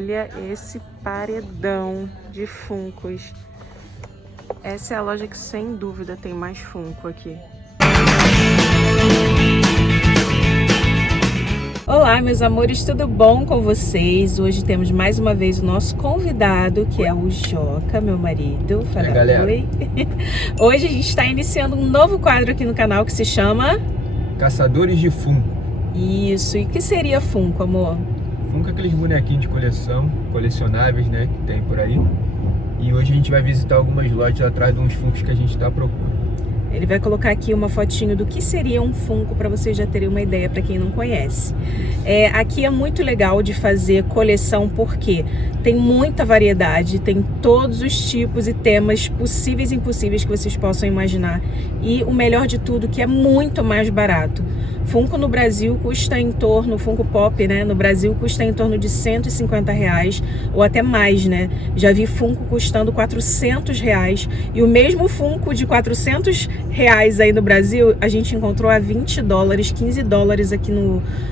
olha esse paredão de Funkos. Essa é a loja que sem dúvida tem mais Funko aqui. Olá, meus amores, tudo bom com vocês? Hoje temos mais uma vez o nosso convidado, que é o Joca, meu marido. Fala, galera. Oi. Hoje a gente está iniciando um novo quadro aqui no canal que se chama... Caçadores de Funko. Isso, e o que seria Funko, amor? Funko é aqueles bonequinhos de coleção, colecionáveis, né, que tem por aí. E hoje a gente vai visitar algumas lojas atrás de uns Funkos que a gente está procurando. Ele vai colocar aqui uma fotinho do que seria um Funko para vocês já terem uma ideia, para quem não conhece. Aqui é muito legal de fazer coleção porque tem muita variedade, tem todos os tipos e temas possíveis e impossíveis que vocês possam imaginar. E o melhor de tudo, que é muito mais barato. Funko no Brasil custa em torno, Funko Pop, né, no Brasil custa em torno de R$150 ou até mais, né? Já vi Funko custando R$400 e o mesmo Funko de R$400 aí no Brasil, a gente encontrou a $20, $15 aqui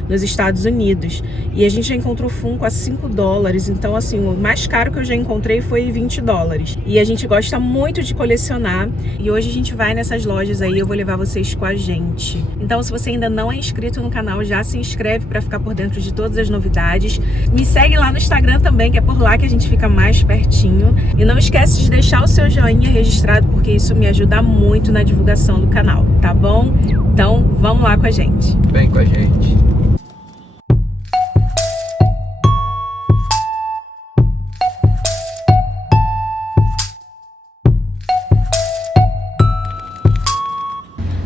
nos Estados Unidos. E a gente já encontrou Funko a $5. Então, assim, o mais caro que eu já encontrei foi $20. E a gente gosta muito de colecionar. E hoje a gente vai nessas lojas aí, eu vou levar vocês com a gente. Então, se você ainda não é inscrito no canal, já se inscreve para ficar por dentro de todas as novidades. Me segue lá no Instagram também, que é por lá que a gente fica mais pertinho. E não esquece de deixar o seu joinha registrado, porque isso me ajuda muito na divulgação do canal, tá bom? Então, vamos lá com a gente. Vem com a gente.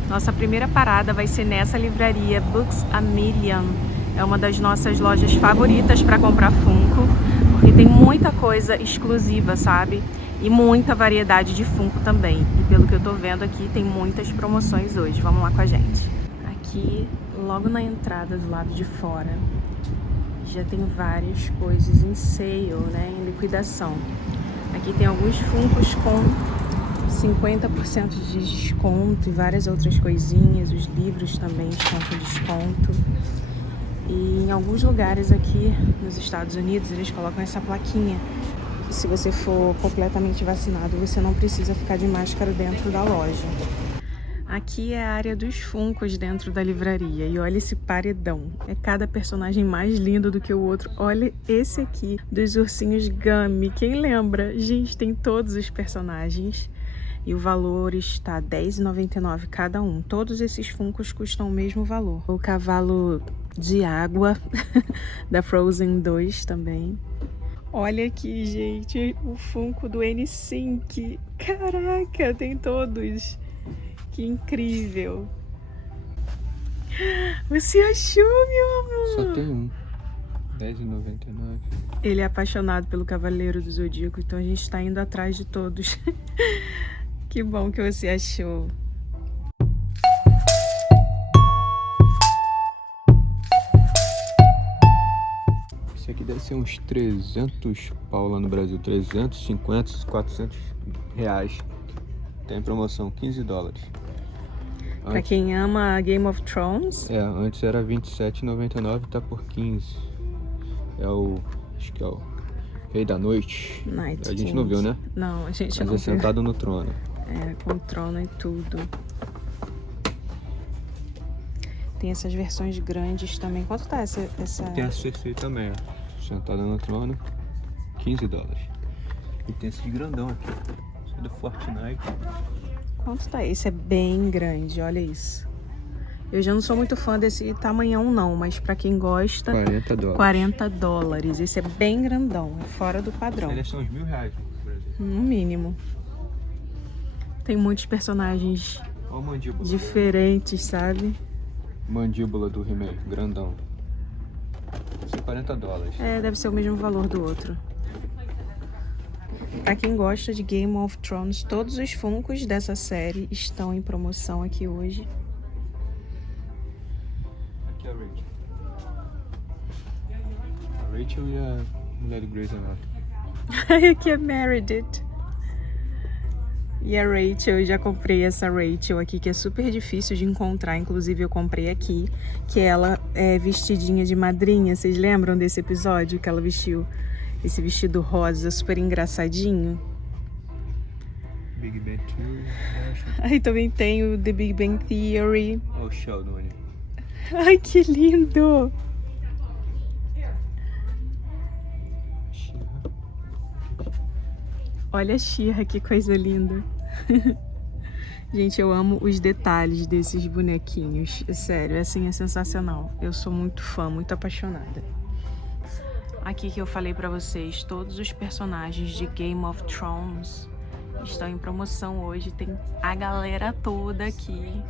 Nossa primeira parada vai ser nessa livraria Books A Million. É uma das nossas lojas favoritas para comprar Funko, porque tem muita coisa exclusiva, sabe? E muita variedade de Funko também. E pelo que eu tô vendo aqui, tem muitas promoções hoje. Vamos lá com a gente. Aqui, logo na entrada do lado de fora, já tem várias coisas em sale, né? Em liquidação. Aqui tem alguns Funkos com 50% de desconto e várias outras coisinhas. Os livros também estão com desconto. E em alguns lugares aqui nos Estados Unidos, eles colocam essa plaquinha. E se você for completamente vacinado, você não precisa ficar de máscara dentro da loja. Aqui é a área dos Funkos dentro da livraria. E olha esse paredão. É cada personagem mais lindo do que o outro. Olha esse aqui, dos ursinhos Gummy. Quem lembra? Gente, tem todos os personagens. E o valor está R$10,99 cada um. Todos esses Funkos custam o mesmo valor. O cavalo de água da Frozen 2 também. Olha aqui, gente, o Funko do N-Sync. Caraca, tem todos. Que incrível. Você achou, meu amor? Só tem um. R$10,99. Ele é apaixonado pelo Cavaleiro do Zodíaco, então a gente tá indo atrás de todos. Que bom que você achou. Esse aqui deve ser uns 300 pau lá no Brasil. 350, R$400. Tem promoção, $15. Pra quem ama Game of Thrones. Antes era R$27,99, tá por 15. Acho que é o Rei da Noite. Night a gente King. não viu, né? Não, a gente Mas não é viu. sentado no trono. Com trono e tudo. Tem essas versões grandes também. Quanto tá essa? Tem a Cersei também, ó. Sentada no trono, $15. E tem esse de grandão aqui. Esse é do Fortnite. Quanto tá? Esse é bem grande, olha isso. Eu já não sou muito fã desse tamanhão não, mas pra quem gosta... $40. $40. Esse é bem grandão, é fora do padrão. Eles são uns R$1.000 no Brasil. No mínimo. Tem muitos personagens Olha a mandíbula. diferentes, sabe? Mandíbula do He-Man, grandão. Deve ser $40. Deve ser o mesmo valor do outro. Pra quem gosta de Game of Thrones, todos os Funkos dessa série estão em promoção aqui hoje. Aqui é a Rachel. A Rachel e a mulher do Grey's Anatomy. Aqui é Meredith. E a Rachel, eu já comprei essa Rachel aqui, que é super difícil de encontrar. Inclusive eu comprei aqui, que ela é vestidinha de madrinha. Vocês lembram desse episódio que ela vestiu Esse vestido rosa super engraçadinho. Big Bang Theory. Aí também tem o The Big Bang Theory. Olha o Sheldon ali. Ai, que lindo! Olha a She-Ra, que coisa linda. Gente, eu amo os detalhes desses bonequinhos. Sério, assim, é sensacional. Eu sou muito fã, muito apaixonada. Aqui que eu falei pra vocês, todos os personagens de Game of Thrones estão em promoção hoje. Tem a galera toda aqui.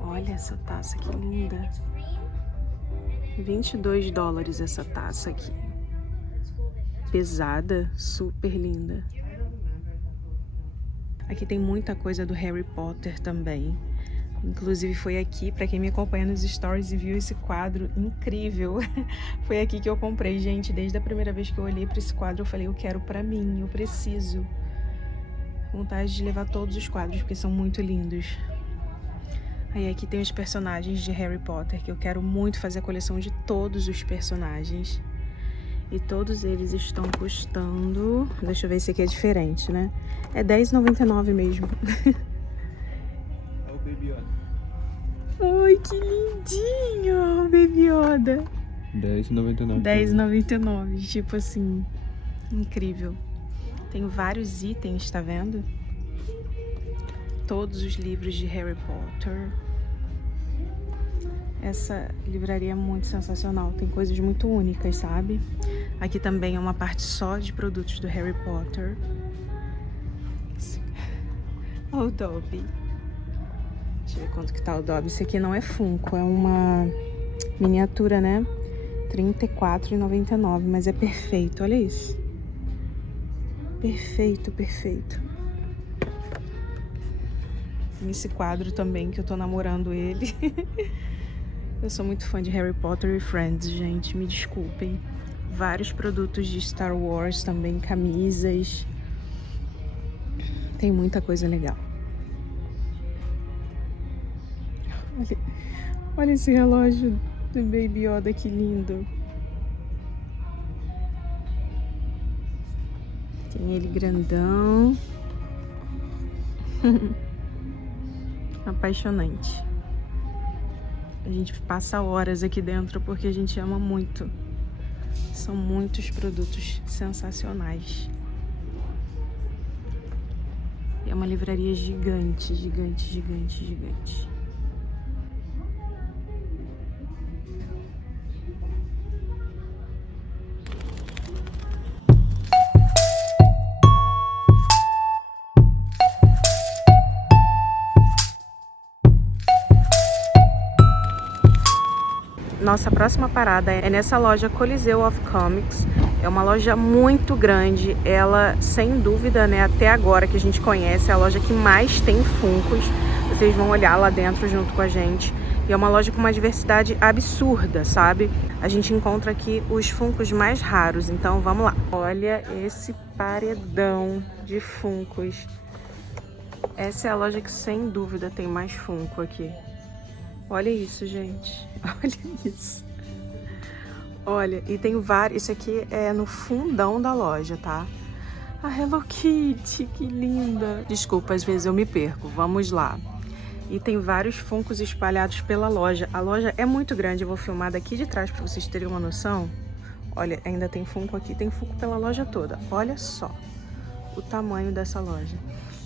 Olha essa taça, que linda. $22 essa taça aqui. Pesada, super linda. Aqui tem muita coisa do Harry Potter também. Inclusive foi aqui, pra quem me acompanha nos stories e viu esse quadro incrível, foi aqui que eu comprei, gente. Desde a primeira vez que eu olhei pra esse quadro, eu falei, eu quero pra mim, eu preciso. Vontade de levar todos os quadros, porque são muito lindos. Aí aqui tem os personagens de Harry Potter, que eu quero muito fazer a coleção de todos os personagens. E todos eles estão custando... Deixa eu ver, esse aqui é diferente, né? É R$10,99 mesmo. Olha o Baby Yoda. Ai, que lindinho, Baby Yoda. R$10,99. R$10,99, tipo assim, incrível. Tem vários itens, tá vendo? Todos os livros de Harry Potter. Essa livraria é muito sensacional, tem coisas muito únicas, sabe? Aqui também é uma parte só de produtos do Harry Potter. Olha o Dobby. Deixa eu ver quanto que tá o Dobby. Esse aqui não é Funko, é uma miniatura, né? R$34,99, mas é perfeito, olha isso. Perfeito, perfeito. Esse quadro também, que eu tô namorando ele. Eu sou muito fã de Harry Potter e Friends, gente, me desculpem. Vários produtos de Star Wars também, camisas. Tem muita coisa legal. Olha esse relógio do Baby Yoda, que lindo. Tem ele grandão. Apaixonante. A gente passa horas aqui dentro porque a gente ama muito. São muitos produtos sensacionais. E é uma livraria gigante, gigante, gigante, gigante. Nossa próxima parada é nessa loja Coliseu of Comics. É uma loja muito grande. Ela, sem dúvida, né, até agora que a gente conhece, é a loja que mais tem Funkos. Vocês vão olhar lá dentro junto com a gente. E é uma loja com uma diversidade absurda, sabe? A gente encontra aqui os Funkos mais raros. Então, vamos lá. Olha esse paredão de Funkos. Essa é a loja que, sem dúvida, tem mais Funko aqui. Olha isso, gente. Olha isso. Olha, e tem vários. Isso aqui é no fundão da loja, tá? A Hello Kitty, que linda. Desculpa, às vezes eu me perco. Vamos lá. E tem vários Funkos espalhados pela loja. A loja é muito grande. Eu vou filmar daqui de trás pra vocês terem uma noção. Olha, ainda tem Funko aqui. Tem Funko pela loja toda. Olha só o tamanho dessa loja.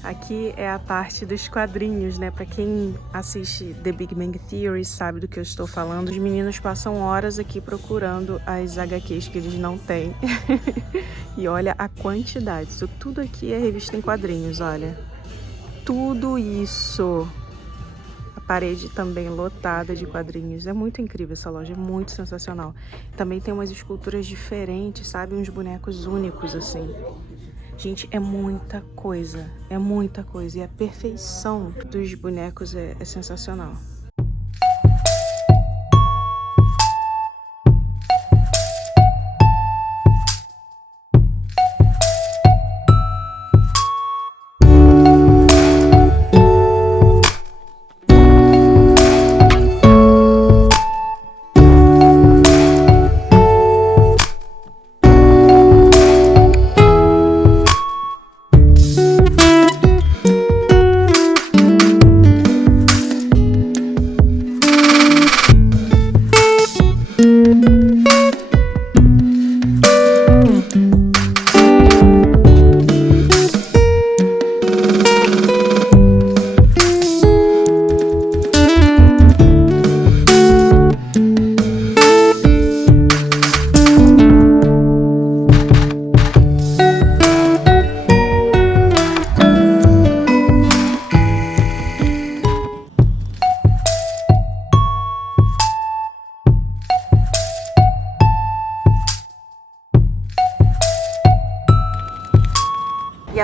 Aqui é a parte dos quadrinhos, né? Pra quem assiste The Big Bang Theory sabe do que eu estou falando. Os meninos passam horas aqui procurando as HQs que eles não têm. E olha a quantidade. Isso tudo aqui é revista em quadrinhos, olha. Tudo isso. A parede também lotada de quadrinhos. É muito incrível essa loja, é muito sensacional. Também tem umas esculturas diferentes, sabe? Uns bonecos únicos, assim. Gente, é muita coisa. E a perfeição dos bonecos é sensacional.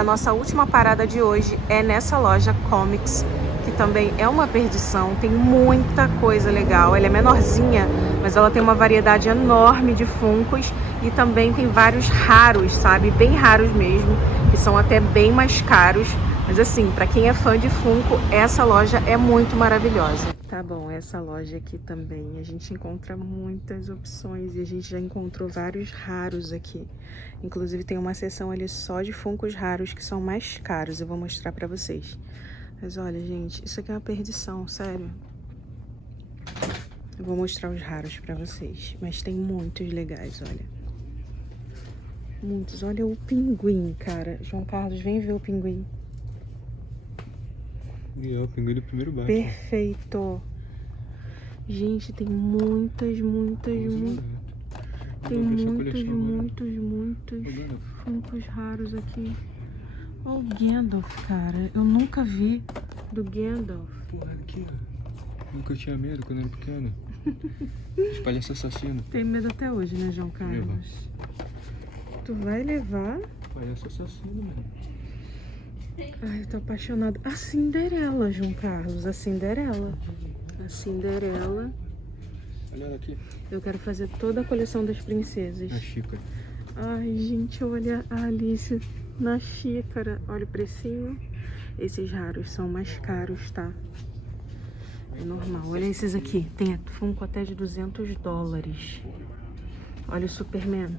a nossa última parada de hoje é nessa loja Comics, que também é uma perdição, tem muita coisa legal. Ela é menorzinha, mas ela tem uma variedade enorme de Funkos e também tem vários raros, sabe? Bem raros mesmo, que são até bem mais caros. Mas assim, pra quem é fã de Funko, essa loja é muito maravilhosa. Tá bom, essa loja aqui também, a gente encontra muitas opções e a gente já encontrou vários raros aqui. Inclusive tem uma seção ali só de Funkos raros que são mais caros, eu vou mostrar pra vocês. Mas olha, gente, isso aqui é uma perdição, sério. Eu vou mostrar os raros pra vocês, mas tem muitos legais, olha. Muitos, olha o pinguim, cara. João Carlos, vem ver o pinguim. E é o pinguim do primeiro baixo. Perfeito. Gente, tem muitas. Tem muitos Funkos raros aqui. Olha o Gandalf, cara. Eu nunca vi do Gandalf. Porra, aqui, ó. Nunca tinha medo quando era pequeno. Os palhaços assassinos. Tem medo até hoje, né, João Carlos? Tu vai levar? Palhaço assassino, mano. Ai, eu tô apaixonada. A Cinderela, João Carlos. A Cinderela. A Cinderela. Olha ela aqui. Eu quero fazer toda a coleção das princesas. A xícara. Ai, gente, olha a Alice na xícara. Olha o precinho. Esses raros são mais caros, tá? É normal. Olha esses aqui. Tem Funko até de $200. Olha o Superman.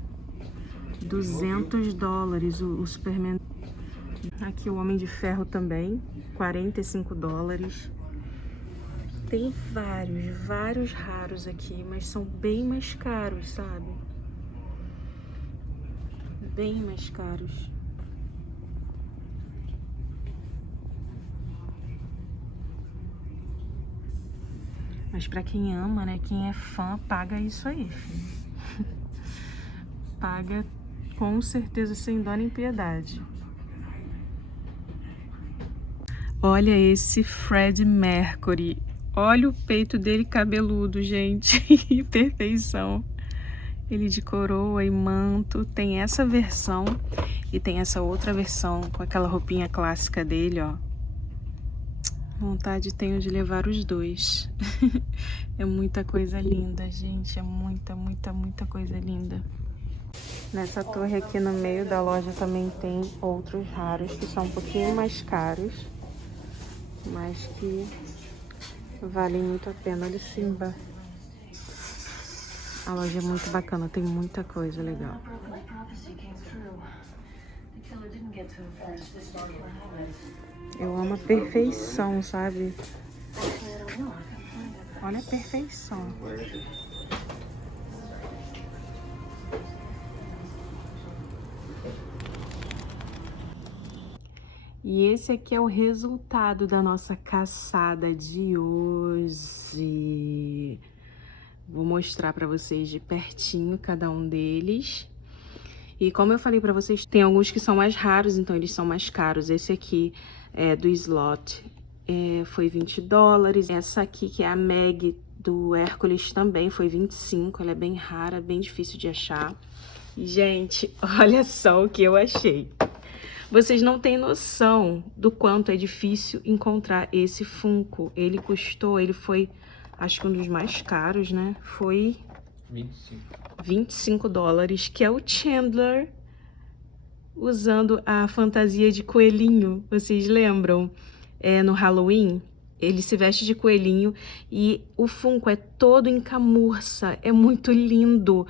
$200 o Superman. Aqui o Homem de Ferro também. $45. Tem vários raros aqui, mas são bem mais caros, sabe? Bem mais caros. Mas pra quem ama, né? Quem é fã, paga isso aí, filho. Paga com certeza, sem dó nem piedade. Olha esse Freddie Mercury. Olha o peito dele cabeludo, gente. Perfeição. Ele de coroa e manto. Tem essa versão e tem essa outra versão com aquela roupinha clássica dele, ó. Vontade tenho de levar os dois. É muita coisa linda, gente. É muita coisa linda. Nessa torre aqui no meio da loja também tem outros raros que são um pouquinho mais caros, mas que valem muito a pena. Olha o Simba. A loja é muito bacana, tem muita coisa legal. Eu amo a perfeição, sabe? Olha a perfeição. E esse aqui é o resultado da nossa caçada de hoje. Vou mostrar para vocês de pertinho cada um deles. E como eu falei para vocês, tem alguns que são mais raros, então eles são mais caros. Esse aqui é do Slot, foi $20. Essa aqui, que é a Meg do Hércules, também foi 25. Ela é bem rara, bem difícil de achar. E, gente, olha só o que eu achei. Vocês não têm noção do quanto é difícil encontrar esse Funko. Ele foi, acho que um dos mais caros, né? Foi $25, que é o Chandler usando a fantasia de coelhinho. Vocês lembram? No Halloween, ele se veste de coelhinho e o Funko é todo em camurça. É muito lindo.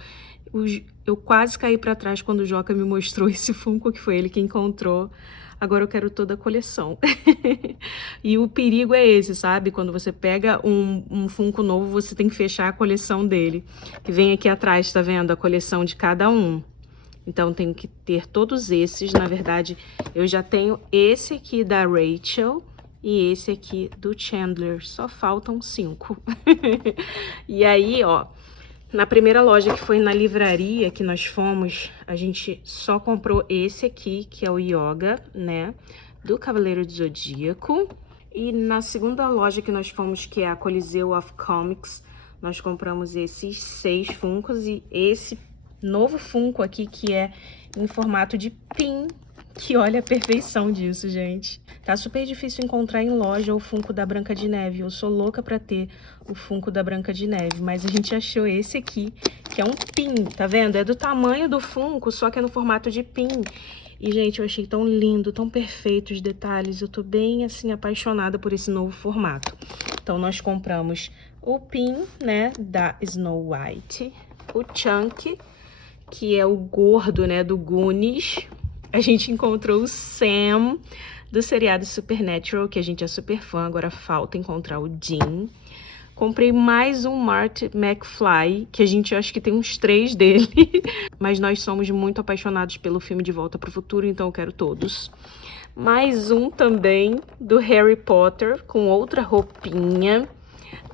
Eu quase caí pra trás quando o Joca me mostrou esse Funko, que foi ele que encontrou. Agora eu quero toda a coleção. E o perigo é esse, sabe? Quando você pega um Funko novo, você tem que fechar a coleção dele. Que vem aqui atrás, tá vendo? A coleção de cada um. Então, tenho que ter todos esses. Na verdade, eu já tenho esse aqui da Rachel e esse aqui do Chandler. Só faltam 5. E aí, ó... Na primeira loja, que foi na livraria que nós fomos, a gente só comprou esse aqui, que é o Yoga, né? Do Cavaleiro do Zodíaco. E na segunda loja que nós fomos, que é a Coliseu of Comics, nós compramos esses 6 Funkos e esse novo Funko aqui, que é em formato de pin, Que olha a perfeição disso, gente. Tá super difícil encontrar em loja o Funko da Branca de Neve. Eu sou louca pra ter o Funko da Branca de Neve, mas a gente achou esse aqui, que é um pin, tá vendo? É do tamanho do Funko, só que é no formato de pin. E, gente, eu achei tão lindo, tão perfeito os detalhes. Eu tô bem, assim, apaixonada por esse novo formato. Então, nós compramos o pin, né, da Snow White, o Chunk, que é o gordo, né, do Goonies. A gente encontrou o Sam, do seriado Supernatural, que a gente é super fã, agora falta encontrar o Dean. Comprei mais um Marty McFly, que a gente acha que tem uns 3 dele. Mas nós somos muito apaixonados pelo filme De Volta para o Futuro, então eu quero todos. Mais um também do Harry Potter, com outra roupinha.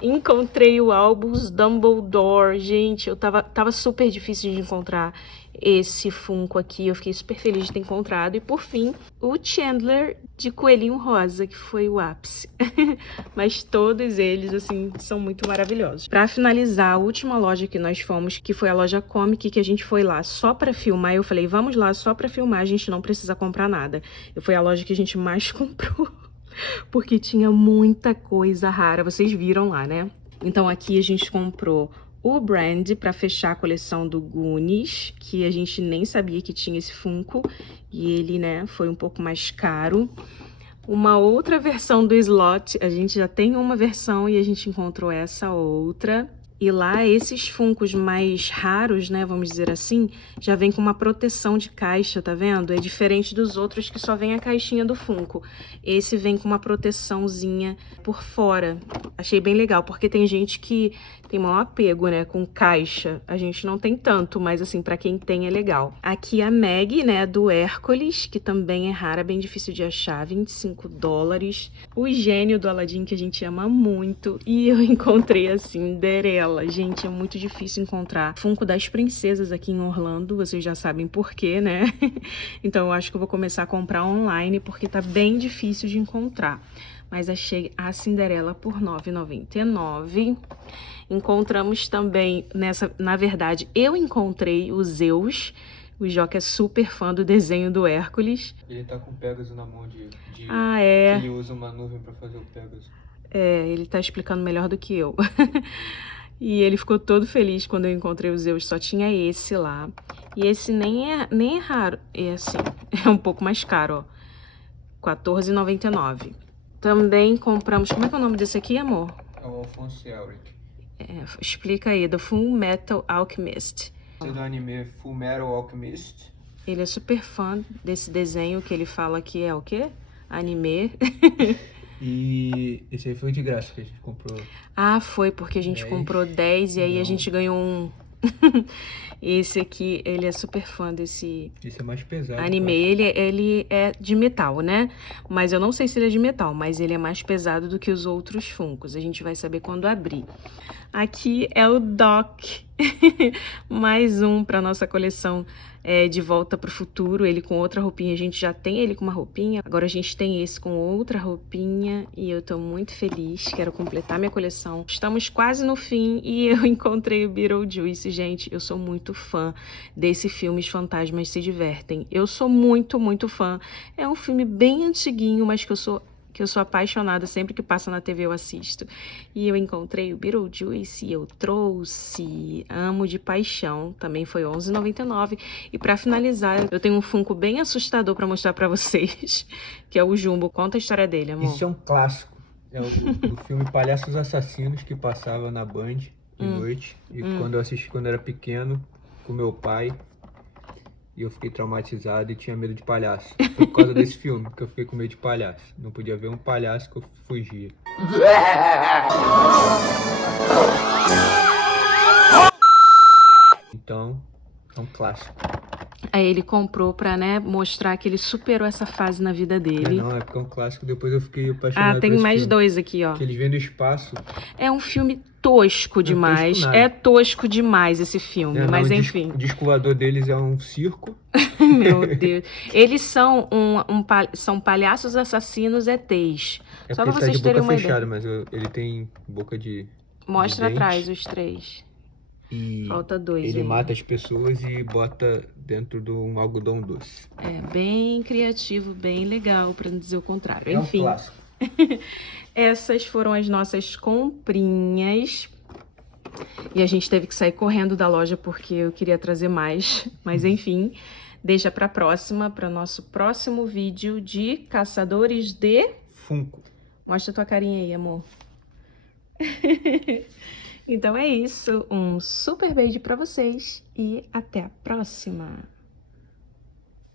Encontrei o álbum Dumbledore. Gente, tava super difícil de encontrar esse Funko aqui. Eu fiquei super feliz de ter encontrado. E por fim, o Chandler de Coelhinho Rosa, que foi o ápice. Mas todos eles, assim, são muito maravilhosos. Pra finalizar, a última loja que nós fomos, que foi a loja Comic, que a gente foi lá só pra filmar. Eu falei, vamos lá só pra filmar, a gente não precisa comprar nada. E foi a loja que a gente mais comprou. Porque tinha muita coisa rara, vocês viram lá, né? Então aqui a gente comprou o Brand para fechar a coleção do Goonies, que a gente nem sabia que tinha esse Funko, e ele, né, foi um pouco mais caro. Uma outra versão do Slot, a gente já tem uma versão e a gente encontrou essa outra. E lá, esses Funkos mais raros, né, vamos dizer assim, já vem com uma proteção de caixa, tá vendo? É diferente dos outros que só vem a caixinha do Funko. Esse vem com uma proteçãozinha por fora. Achei bem legal, porque tem gente que tem maior apego, né, com caixa. A gente não tem tanto, mas assim, pra quem tem é legal. Aqui a Meg, né, do Hércules, que também é rara, bem difícil de achar, $25. O gênio do Aladdin, que a gente ama muito. E eu encontrei a Cinderela. Gente, é muito difícil encontrar Funko das princesas aqui em Orlando, vocês já sabem por quê, né? Então eu acho que eu vou começar a comprar online, porque tá bem difícil de encontrar. Mas achei a Cinderela por R$ 9,99. Encontramos também, na verdade, eu encontrei o Zeus. O Joca é super fã do desenho do Hércules. Ele tá com o Pegasus na mão Ah, é? Ele usa uma nuvem pra fazer o Pegasus. É, ele tá explicando melhor do que eu. E ele ficou todo feliz quando eu encontrei o Zeus, só tinha esse lá. E esse nem é raro, é assim, é um pouco mais caro, ó. R$14,99. Também compramos, como é que é o nome desse aqui, amor? É o Alphonse Elric. É, explica aí, do Full Metal Alchemist. Esse é do anime Full Metal Alchemist. Ele é super fã desse desenho que ele fala que é o quê? Anime. E esse aí foi de graça que a gente comprou. Ah, foi porque a gente comprou 10 e aí a gente ganhou um. Esse aqui, ele é super fã desse Esse é mais pesado. anime. Ele é de metal, né? Mas eu não sei se ele é de metal, mas ele é mais pesado do que os outros Funkos. A gente vai saber quando abrir. Aqui é o Doc. Mais um para nossa coleção De Volta para o Futuro. Ele com outra roupinha. A gente já tem ele com uma roupinha. Agora a gente tem esse com outra roupinha. E eu tô muito feliz. Quero completar minha coleção. Estamos quase no fim e eu encontrei o Beetlejuice. Gente, eu sou muito fã desse filme Os Fantasmas Se Divertem. Eu sou muito, muito fã. É um filme bem antiguinho, mas que eu sou apaixonada, sempre que passa na TV eu assisto. E eu encontrei o Beetlejuice e eu trouxe, amo de paixão, também foi R$11,99. E pra finalizar, eu tenho um Funko bem assustador pra mostrar pra vocês, que é o Jumbo. Conta a história dele, amor. Isso é um clássico. É do filme Palhaços Assassinos, que passava na Band de noite. E quando eu assisti quando era pequeno, com meu pai, e eu fiquei traumatizado e tinha medo de palhaço. Foi por causa desse filme que eu fiquei com medo de palhaço. Não podia ver um palhaço que eu fugia. Então, é um clássico. Aí ele comprou pra, né, mostrar que ele superou essa fase na vida dele. Não, é porque é um clássico. Depois eu fiquei apaixonado Ah, tem por esse mais filme. 2 aqui, ó. Que eles vêm do espaço. É um filme tosco demais. É tosco demais esse filme, mas enfim. O disco voador deles é um circo. Meu Deus. Eles são são palhaços assassinos ETs. É Só pra porque ele tá vocês de terem boca uma fechada, ideia. mas ele tem boca de Mostra dente. atrás os 3. E Falta 2 ele ainda. mata as pessoas e bota dentro de um algodão doce. É bem criativo, bem legal, para não dizer o contrário. É um Enfim, clássico. essas foram as nossas comprinhas. E a gente teve que sair correndo da loja porque eu queria trazer mais. Mas enfim, deixa para próxima, para nosso próximo vídeo de caçadores de Funko. Mostra tua carinha aí, amor. Então é isso. Um super beijo para vocês e até a próxima.